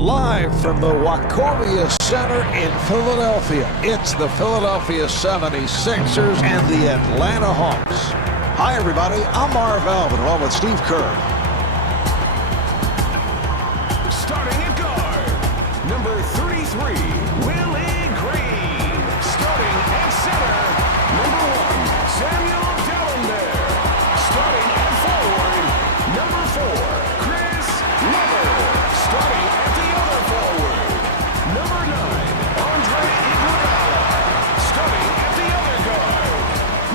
Live from the Wachovia Center in Philadelphia, it's the Philadelphia 76ers and the Atlanta Hawks. Hi, everybody. I'm Marv Alvin, along with Steve Kerr. Starting at guard, number 33, Willie Green. Starting at center, number 1, Samuel Dellenberg. Starting at forward, number 4, Chris Webber. Starting at the other forward, number 9, Andre Iguodala. Starting at the other guard,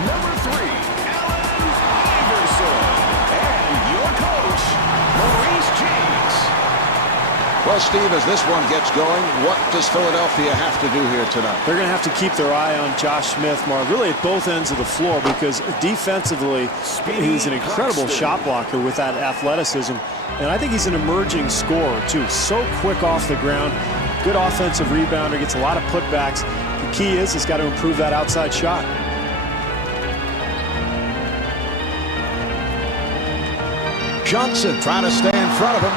number 3, Allen Iverson. And your coach, Maurice Jakes. Well, Steve, as this one gets going, what does Philadelphia have to do here tonight? They're going to have to keep their eye on Josh Smith, Marv, really at both ends of the floor, because defensively, he's an incredible shot blocker with that athleticism. And I think he's an emerging scorer, too. So quick off the ground, good offensive rebounder, gets a lot of putbacks. The key is he's got to improve that outside shot. Johnson trying to stay in front of him.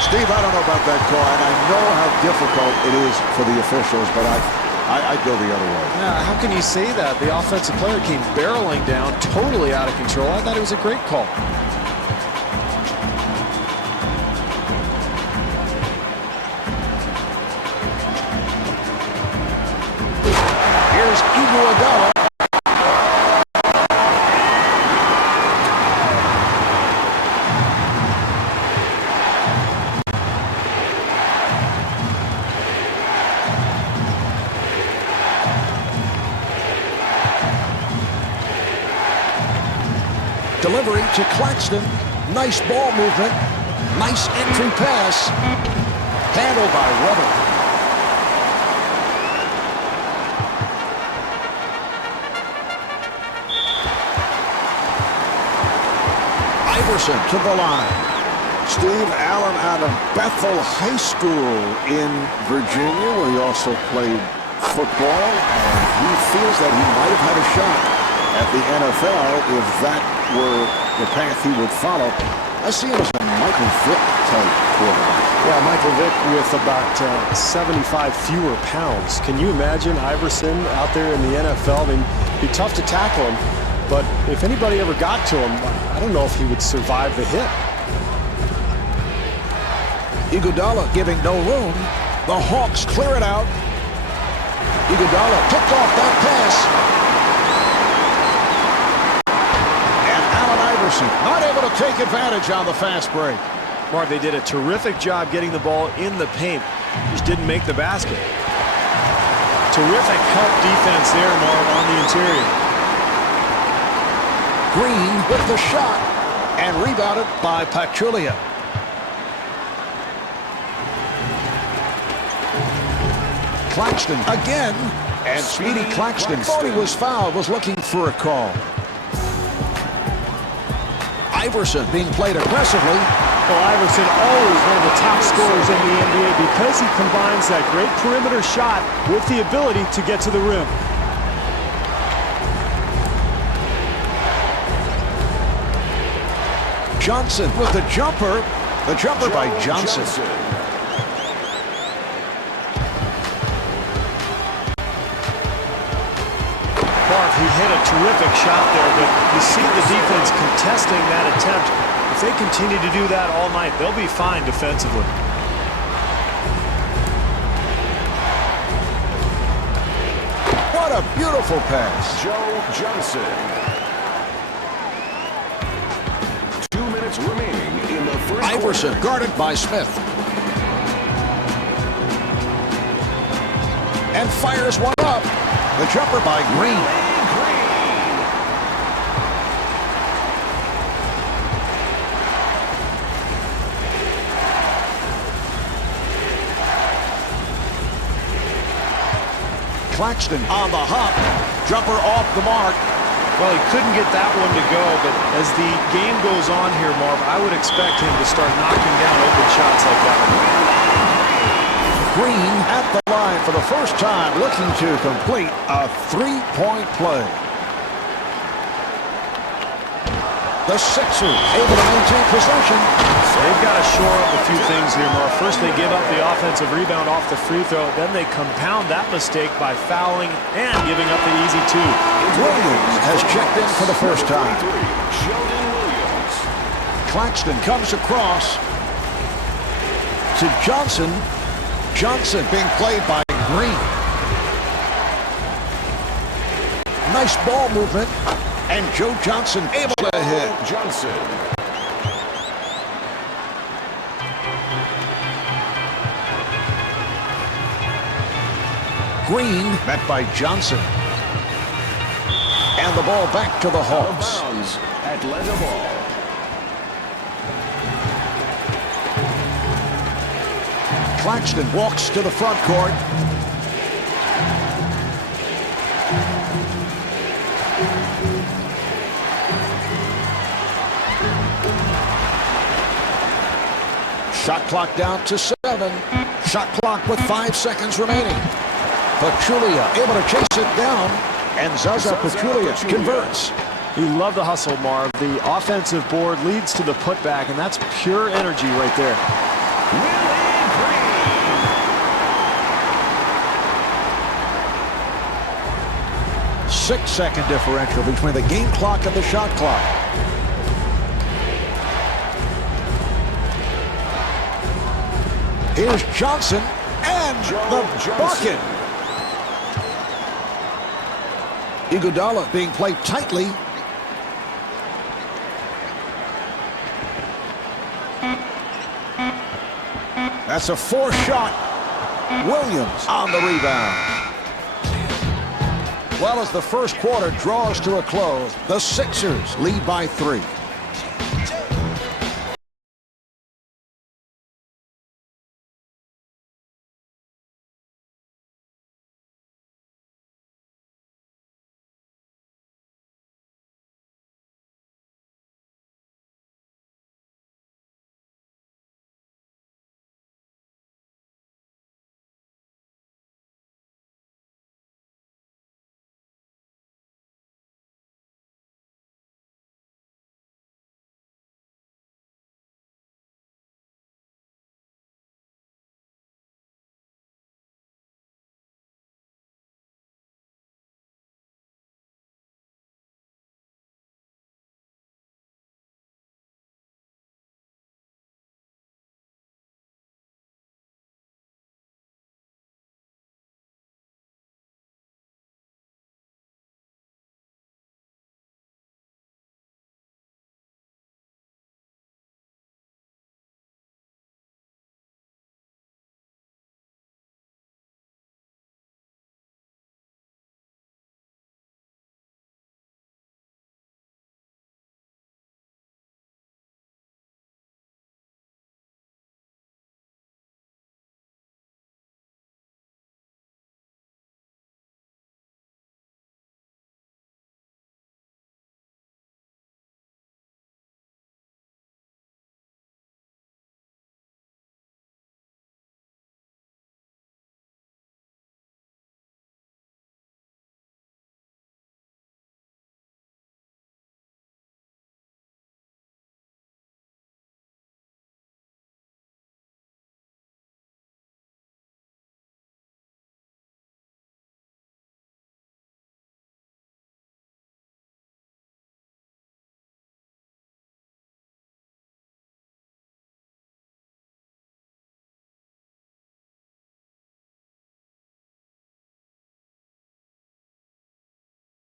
Steve, I don't know about that call, and I know how difficult it is for the officials, but I'd go the other way. Yeah, how can you say that? The offensive player came barreling down, totally out of control. I thought it was a great call. Here's Iguodala. Delivery to Claxton. Nice ball movement. Nice entry pass. Handled by Webber. Iverson to the line. Steve Allen out of Bethel High School in Virginia, where he also played football. And he feels that he might have had a shot at the NFL if that were the path he would follow. I see him as a Michael Vick type quarterback. Yeah, Michael Vick with about 75 fewer pounds. Can you imagine Iverson out there in the NFL? I mean, it'd be tough to tackle him, but if anybody ever got to him, I don't know if he would survive the hit. Iguodala giving no room. The Hawks clear it out. Iguodala picked off that pass. Not able to take advantage on the fast break. Mark, they did a terrific job getting the ball in the paint. Just didn't make the basket. Terrific help defense there, Mark, on the interior. Green with the shot and rebounded by Pachulia. Claxton again, and Speedy Claxton thought he was fouled, was looking for a call. Iverson being played aggressively. Well, Iverson always one of the top scorers in the NBA because he combines that great perimeter shot with the ability to get to the rim. Johnson with the jumper. The jumper by Johnson. He hit a terrific shot there, but you see the defense contesting that attempt. If they continue to do that all night, they'll be fine defensively. What a beautiful pass. Joe Johnson. 2 minutes remaining in the first Iverson quarter. guarded by Smith. And fires one up. The jumper by Green. Claxton on the hop. Jumper off the mark. Well, he couldn't get that one to go, but as the game goes on here, Marv, I would expect him to start knocking down open shots like that one. Green at the line for the first time, looking to complete a three-point play. The Sixers able to maintain possession. They've got to shore up a few things here, Mark. First, they give up the offensive rebound off the free throw. Then they compound that mistake by fouling and giving up the easy two. Williams has checked in for the first time. Claxton comes across to Johnson. Johnson being played by Green. Nice ball movement. And Joe Johnson able to hit. Johnson. Green met by Johnson. And the ball back to the Hawks. Out of bounds. Atlanta ball. Claxton walks to the front court. Shot clock down to 7. Shot clock with 5 seconds remaining. Pachulia able to chase it down. And Zaza Pachulia converts. You love the hustle, Marv. The offensive board leads to the putback, and that's pure energy right there. 6-second differential between the game clock and the shot clock. Here's Johnson and the bucket. Iguodala being played tightly. That's a 4-shot. Williams on the rebound. Well, as the first quarter draws to a close, the Sixers lead by 3.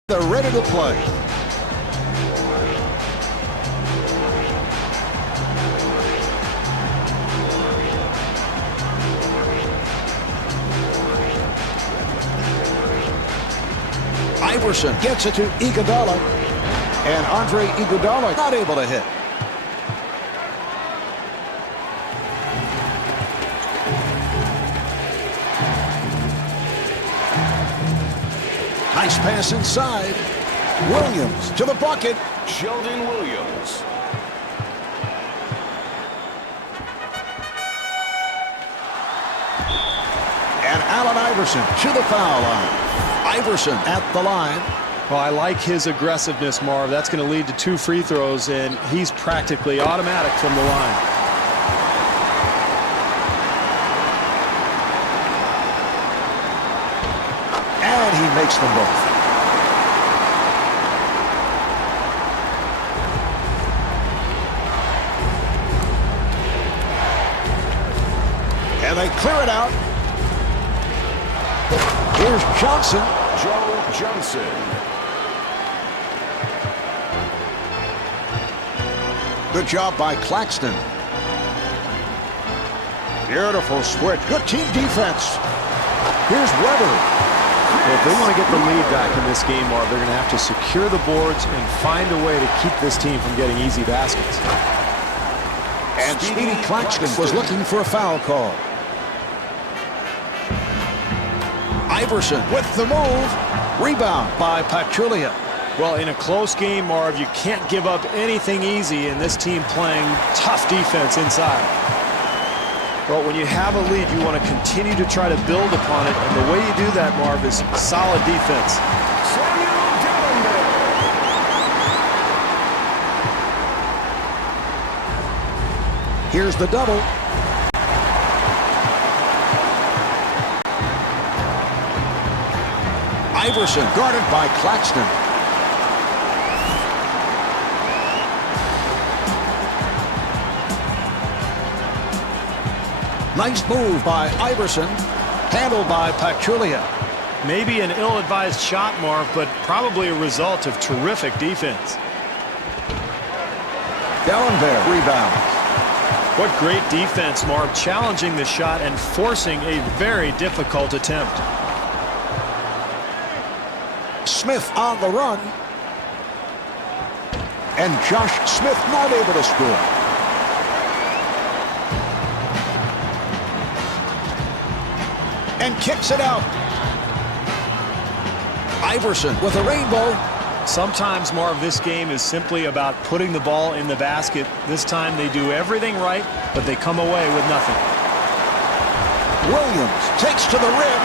They're ready to play. Iverson gets it to Iguodala. And Andre Iguodala not able to hit. Nice pass inside. Williams to the bucket. Sheldon Williams. And Allen Iverson to the foul line. Iverson at the line. Well, I like his aggressiveness, Marv. That's going to lead to 2 free throws, and he's practically automatic from the line. and he makes them both. And they clear it out. Here's Johnson. Joe Johnson. Good job by Claxton. Beautiful switch. Good team defense. Here's Weber. Well, if they want to get the lead back in this game, Marv, they're going to have to secure the boards and find a way to keep this team from getting easy baskets. And Speedy Claxton was looking for a foul call. Iverson with the move. Rebound by Pachulia. Well, in a close game, Marv, you can't give up anything easy in this team playing tough defense inside. Well, when you have a lead, you want to continue to try to build upon it, and the way you do that, Marv, is solid defense. Here's the double. Iverson guarded by Claxton. Nice move by Iverson. Handled by Pachulia. Maybe an ill-advised shot, Marv, but probably a result of terrific defense. Dellenberg rebounds. What great defense, Marv, challenging the shot and forcing a very difficult attempt. Smith on the run. And Josh Smith not able to score. And kicks it out. Iverson with a rainbow. Sometimes, Marv, this game is simply about putting the ball in the basket. This time they do everything right, but they come away with nothing. Williams takes to the rim.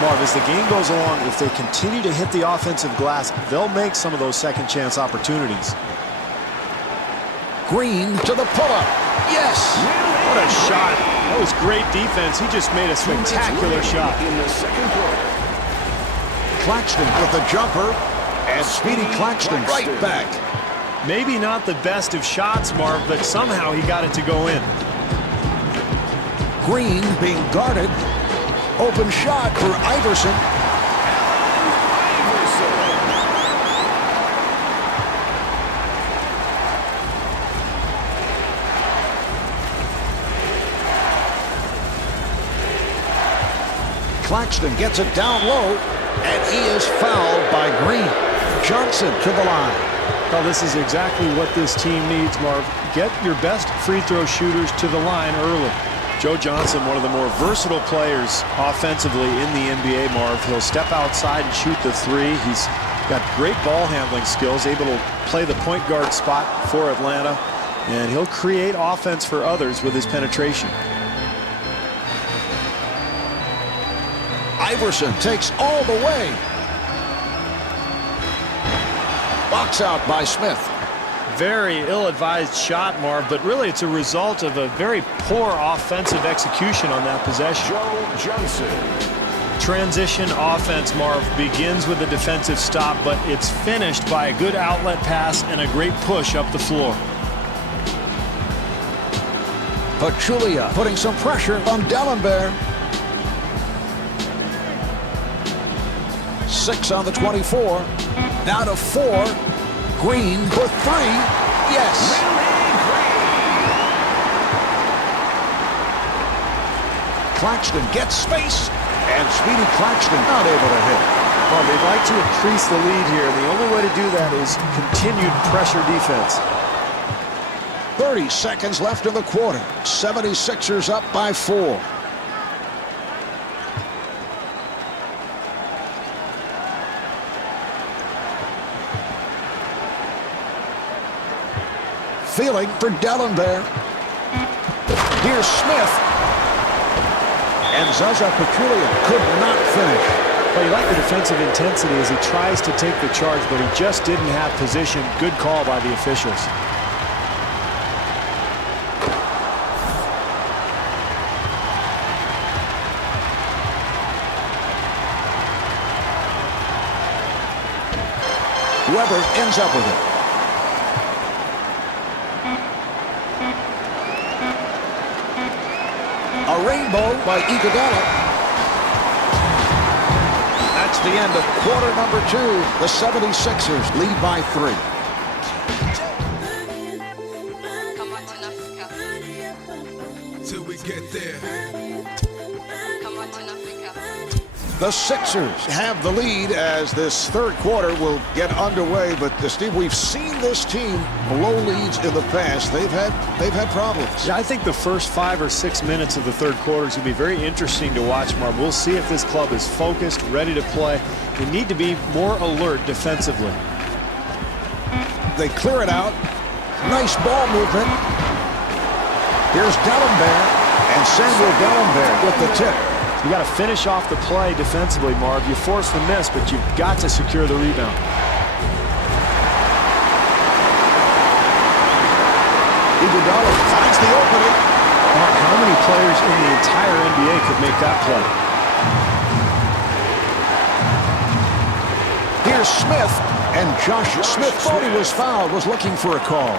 Marv, as the game goes along, if they continue to hit the offensive glass, they'll make some of those second chance opportunities. Green to the pull-up. Yes! What a shot. That was great defense. He just made a spectacular shot. In the second quarter. Claxton with the jumper. And Speedy Claxton right back. Maybe not the best of shots, Marv, but somehow he got it to go in. Green being guarded. Open shot for Iverson. Claxton gets it down low, and he is fouled by Green. Johnson to the line. Well, this is exactly what this team needs, Marv. Get your best free throw shooters to the line early. Joe Johnson, one of the more versatile players offensively in the NBA, Marv. He'll step outside and shoot the three. He's got great ball handling skills, able to play the point guard spot for Atlanta, and he'll create offense for others with his penetration. Iverson takes all the way. Box out by Smith. Very ill-advised shot, Marv, but really it's a result of a very poor offensive execution on that possession. Joe Johnson. Transition offense, Marv, begins with a defensive stop, but it's finished by a good outlet pass and a great push up the floor. Pachulia putting some pressure on Dellenberg. 6 on the 24. Now to 4. Green for 3. Yes. Claxton gets space. And Speedy Claxton not able to hit. Well, they'd like to increase the lead here. The only way to do that is continued pressure defense. 30 seconds left in the quarter. 76ers up by 4. Feeling for Dellenberg. Here's Smith. And Zaza Pachulia could not finish. Well, you like the defensive intensity as he tries to take the charge, but he just didn't have position. Good call by the officials. Weber ends up with it. A rainbow by Iguodala. That's the end of quarter number 2. The 76ers lead by 3. Till we get there. The Sixers have the lead as this third quarter will get underway. But Steve, we've seen this team blow leads in the past. They've had problems. Yeah, I think the first 5 or 6 minutes of the third quarter is going to be very interesting to watch, Marv. We'll see if this club is focused, ready to play. They need to be more alert defensively. They clear it out. Nice ball movement. Here's Dellenberg, and Samuel Dellenberg with the tip. You got to finish off the play defensively, Marv. You force the miss, but you've got to secure the rebound. Iguodala finds the opening. Mark, how many players in the entire NBA could make that play? Here's Smith, and Josh Smith thought he was fouled, was looking for a call.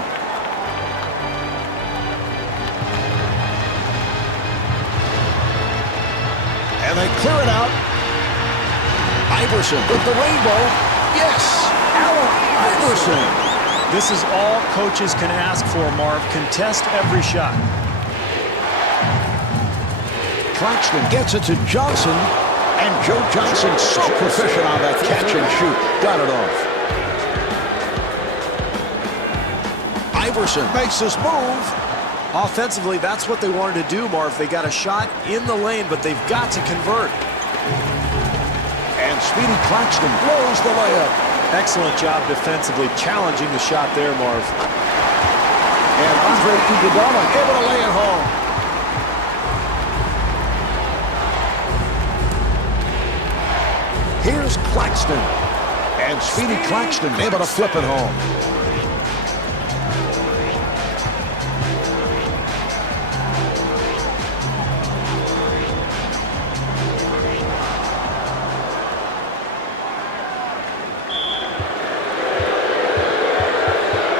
And they clear it out. Iverson with the rainbow. Yes, Allen Iverson. This is all coaches can ask for, Marv. Contest every shot. Claxton gets it to Johnson, and Joe Johnson so proficient on that catch and shoot. Got it off. Iverson makes his move. Offensively, that's what they wanted to do, Marv. They got a shot in the lane, but they've got to convert. And Speedy Claxton blows the layup. Excellent job defensively, challenging the shot there, Marv. And Andre Iguodala able to lay it home. Here's Claxton. And Speedy Claxton able to flip it home.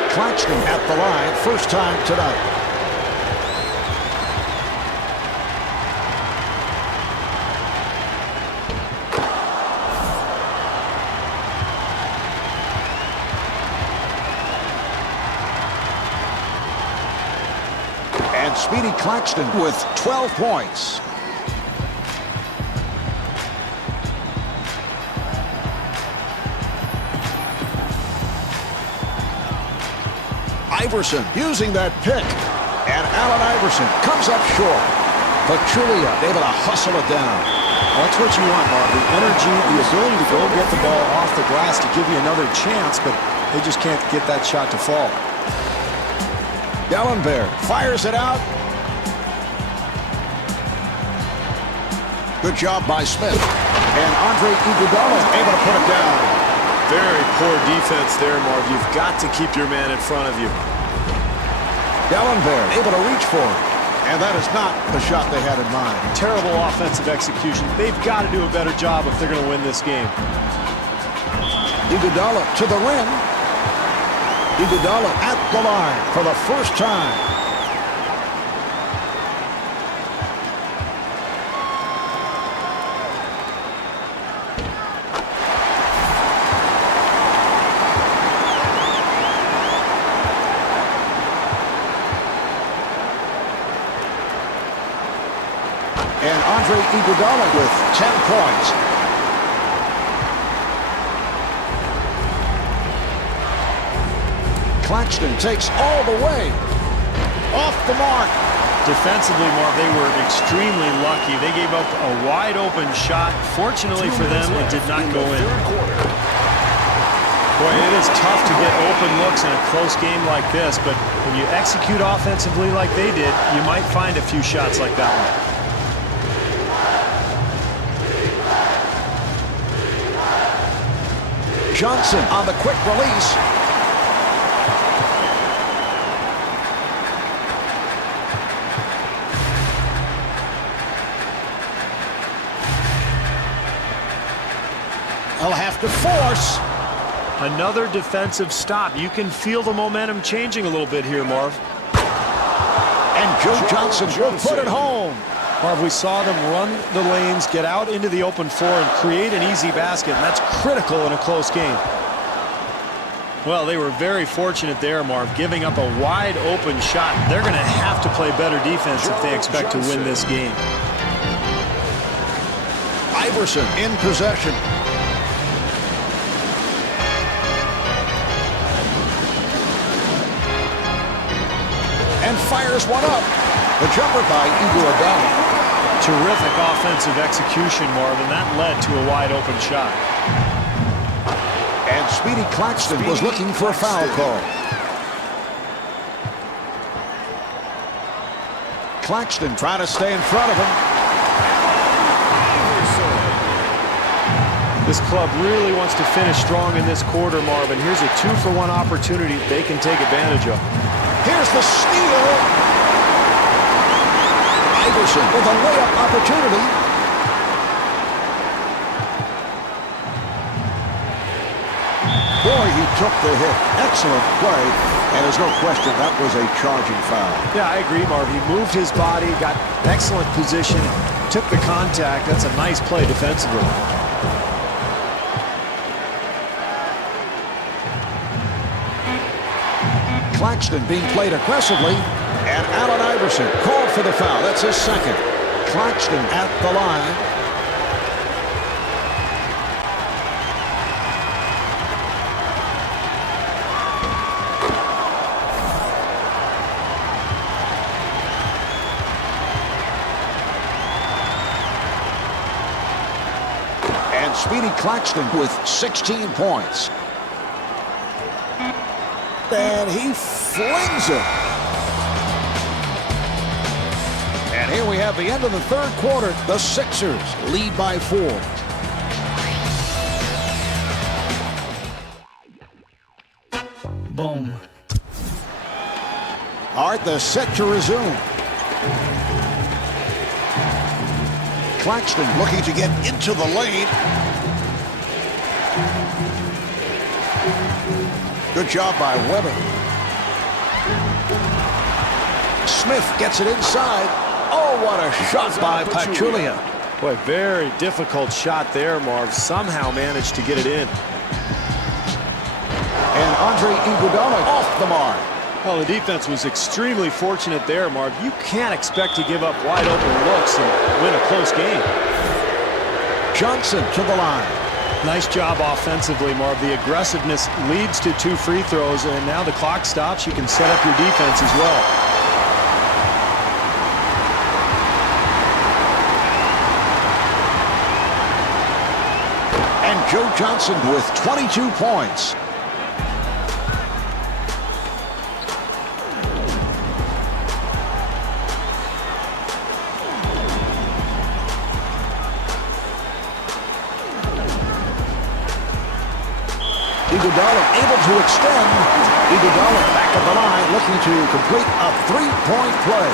Claxton at the line, first time tonight. And Speedy Claxton with 12 points. Iverson using that pick. And Allen Iverson comes up short. But Julia able to hustle it down. Well, that's what you want, Marv. The energy, the ability to go get the ball off the glass to give you another chance, but they just can't get that shot to fall. Dellenberg fires it out. Good job by Smith. And Andre Iguodala able to put it down. Very poor defense there, Marv. You've got to keep your man in front of you. Dellenberg able to reach for it. And that is not the shot they had in mind. Terrible offensive execution. They've got to do a better job if they're going to win this game. Iguodala to the rim. Iguodala at the line for the first time. And Andre Iguodala with 10 points. Claxton takes all the way. Off the mark. Defensively, Marv, they were extremely lucky. They gave up a wide-open shot. Fortunately for them, it did not go in. Boy, it is tough to get open looks in a close game like this, but when you execute offensively like they did, you might find a few shots like that one. Johnson on the quick release. He'll have to force. Another defensive stop. You can feel the momentum changing a little bit here, Marv. And Joe Johnson will put it home. Marv, we saw them run the lanes, get out into the open floor, and create an easy basket, and that's critical in a close game. Well, they were very fortunate there, Marv, giving up a wide-open shot. They're going to have to play better defense if they expect to win this game. Iverson in possession. And fires one up. The jumper by Iguodala. Terrific offensive execution, Marvin. That led to a wide-open shot. And Speedy Claxton was looking for a foul call. Claxton trying to stay in front of him. This club really wants to finish strong in this quarter, Marvin. Here's a 2-for-1 opportunity they can take advantage of. Here's the steal. Iverson with a layup opportunity. Boy, he took the hit. Excellent play. And there's no question that was a charging foul. Yeah, I agree, Marv. He moved his body, got excellent position, took the contact. That's a nice play defensively. Claxton being played aggressively, and Allen Iverson called for the foul. That's his second. Claxton at the line. And Speedy Claxton with 16 points. And he flings it. And here we have the end of the third quarter. The Sixers lead by 4. Boom. All right, they're set to resume. Claxton looking to get into the lane. Good job by Weber. Smith gets it inside. Oh, what a shot by Pachulia. Boy, very difficult shot there, Marv. Somehow managed to get it in. And Andre Iguodala off the mark. Well, the defense was extremely fortunate there, Marv. You can't expect to give up wide-open looks and win a close game. Johnson to the line. Nice job offensively, Marv. The aggressiveness leads to 2 free throws, and now the clock stops. You can set up your defense as well. And Joe Johnson with 22 points. Iguodala able to extend. Iguodala back at the line looking to complete a 3-point play.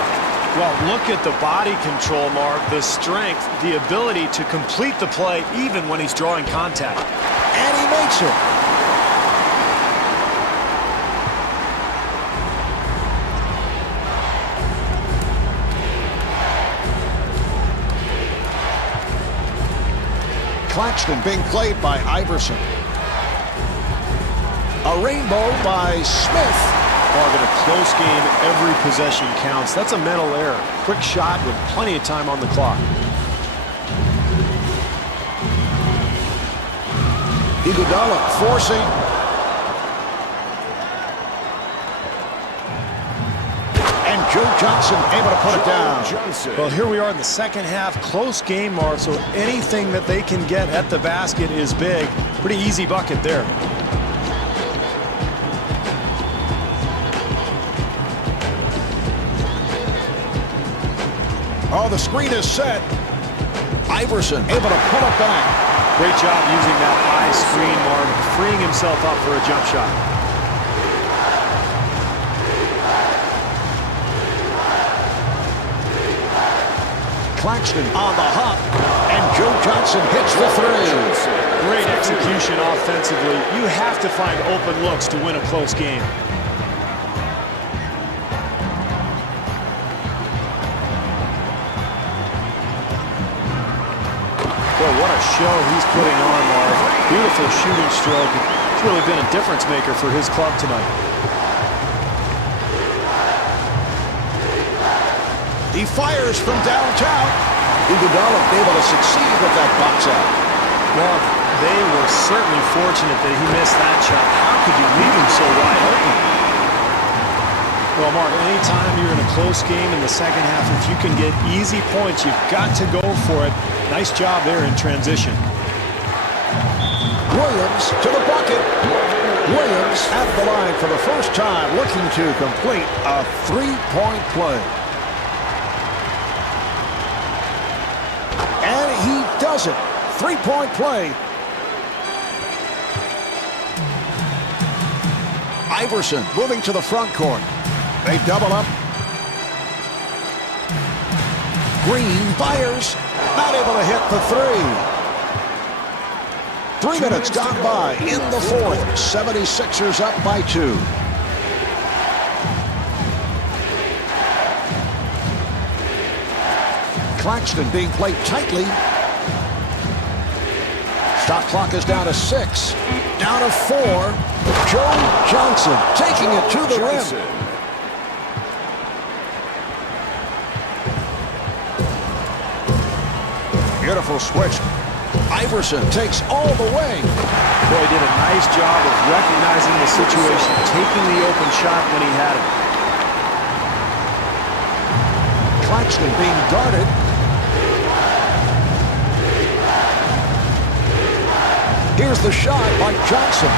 Well, look at the body control, Marv, the strength, the ability to complete the play even when he's drawing contact. And he makes it. Claxton being played by Iverson. A rainbow by Smith. Marvin, a close game, every possession counts. That's a mental error. Quick shot with plenty of time on the clock. Iguodala forcing. And Joe Johnson able to put it down. Well, here we are in the second half. Close game, Marv, so anything that they can get at the basket is big. Pretty easy bucket there. Oh, the screen is set. Iverson able to pull it back. Great job using that high screen, Marv, freeing himself up for a jump shot. Claxton on the hop, and Joe Johnson hits the 3. Great execution offensively. You have to find open looks to win a close game. Boy, what a show he's putting on, Marv. Beautiful shooting stroke. It's really been a difference maker for his club tonight. He fires from downtown. Iguodala able to succeed with that box out. Well, they were certainly fortunate that he missed that shot. How could you leave him so wide open? Well, Mark, anytime you're in a close game in the second half, if you can get easy points, you've got to go for it. Nice job there in transition. Williams to the bucket. Williams at the line for the first time, looking to complete a three-point play. And he does it. Three-point play. Iverson moving to the front court. They double up. Green fires. Not able to hit the three. 3 minutes gone by in the fourth. 76ers up by 2. Claxton being played tightly. Shot clock is down to 6. Down to 4. Joe Johnson taking it to the rim. Beautiful switch. Iverson takes all the way. Boy, did a nice job of recognizing the situation, taking the open shot when he had it. Claxton being guarded. Here's the shot by Johnson.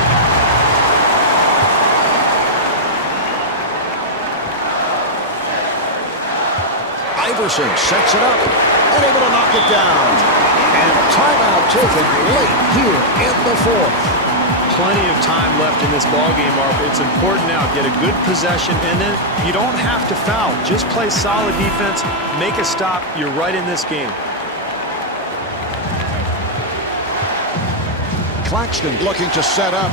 Iverson sets it up and able to knock it down. And timeout taken late here in the fourth. Plenty of time left in this ballgame, Mark. It's important now. Get a good possession, and then you don't have to foul. Just play solid defense. Make a stop. You're right in this game. Claxton looking to set up.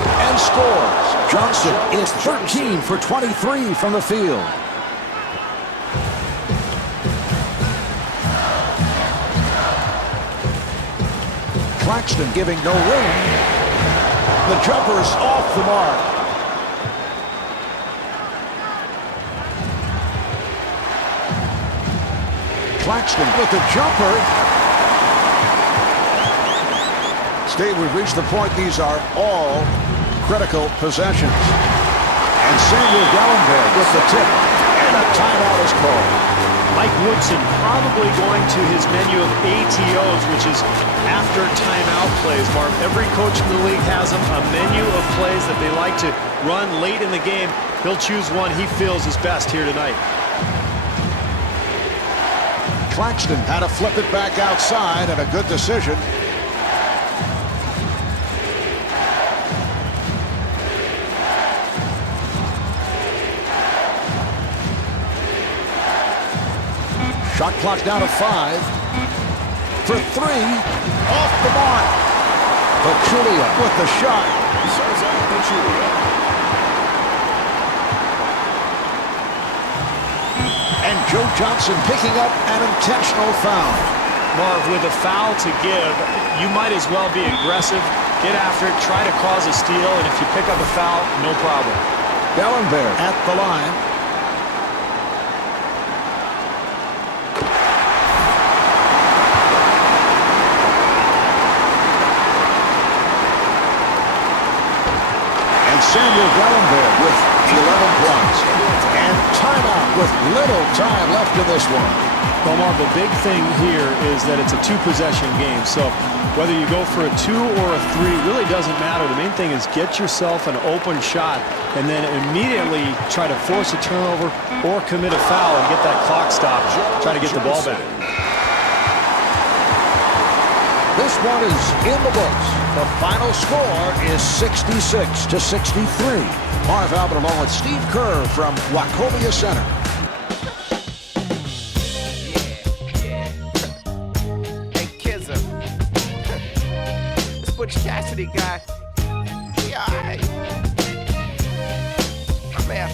And scores. Johnson is 13 for 23 from the field. Claxton giving no room. The jumper's off the mark. Claxton with the jumper. Steve, we've reached the point. These are all critical possessions. And Samuel Gallenberg with the tip. And a timeout is called. Mike Woodson probably going to his menu of ATOs, which is after timeout plays. Mark, every coach in the league has them, a menu of plays that they like to run late in the game. He'll choose one he feels is best here tonight. Claxton had to flip it back outside, and a good decision. Shot clock down to 5. For 3. Off the mark. Pachulia with the shot. And Joe Johnson picking up an intentional foul. Marv, with a foul to give, you might as well be aggressive. Get after it. Try to cause a steal. And if you pick up a foul, no problem. Gallenberg at the line. Samuel Gallenberg with 11 points. And timeout with little time left in this one. Well, Marv, the big thing here is that it's a two-possession game. So whether you go for a 2 or a 3 really doesn't matter. The main thing is get yourself an open shot and then immediately try to force a turnover or commit a foul and get that clock stopped. Try to get the ball back. This one is in the books. The final score is 66-63. Marv Albert along with Steve Kerr from Wachovia Center. Butch Cassidy guy.